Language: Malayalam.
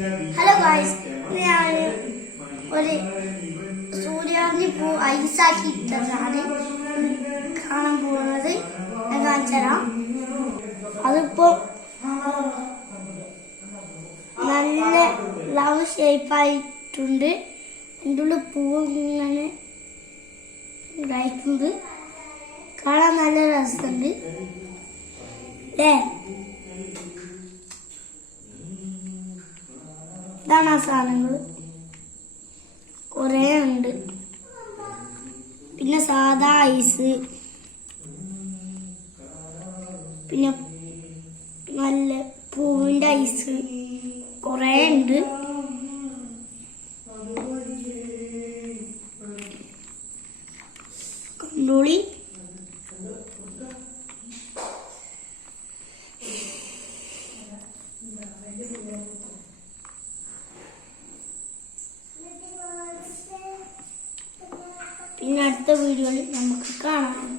ഹലോ ഗായ്സ്, ഞാൻ ഒരു സൂര്യാഗ്നി പൂ ഐസാക്കി ഇട്ടതാണ് കാണാൻ പോകുന്നത്. ഞാൻ കാണിച്ചുതരാം. അതിപ്പോ നല്ല ലവ് ഷേപ്പായിട്ടുണ്ട്. എൻ്റെ ഉള്ളിൽ പൂവ് ഇങ്ങനെ കഴിക്കുന്നത് കാണാൻ നല്ല രസമുണ്ട് അല്ലേ? ഇതാണ് ആ സാധനങ്ങൾ, കുറേ ഉണ്ട്. പിന്നെ സാധാ ഐസ്, പിന്നെ നല്ല പൂവിൻ്റെ ഐസ് കുറേ ഉണ്ട്. കണ്ടോളി. പിന്നെ അടുത്ത വീഡിയോയിൽ നമുക്ക് കാണാം.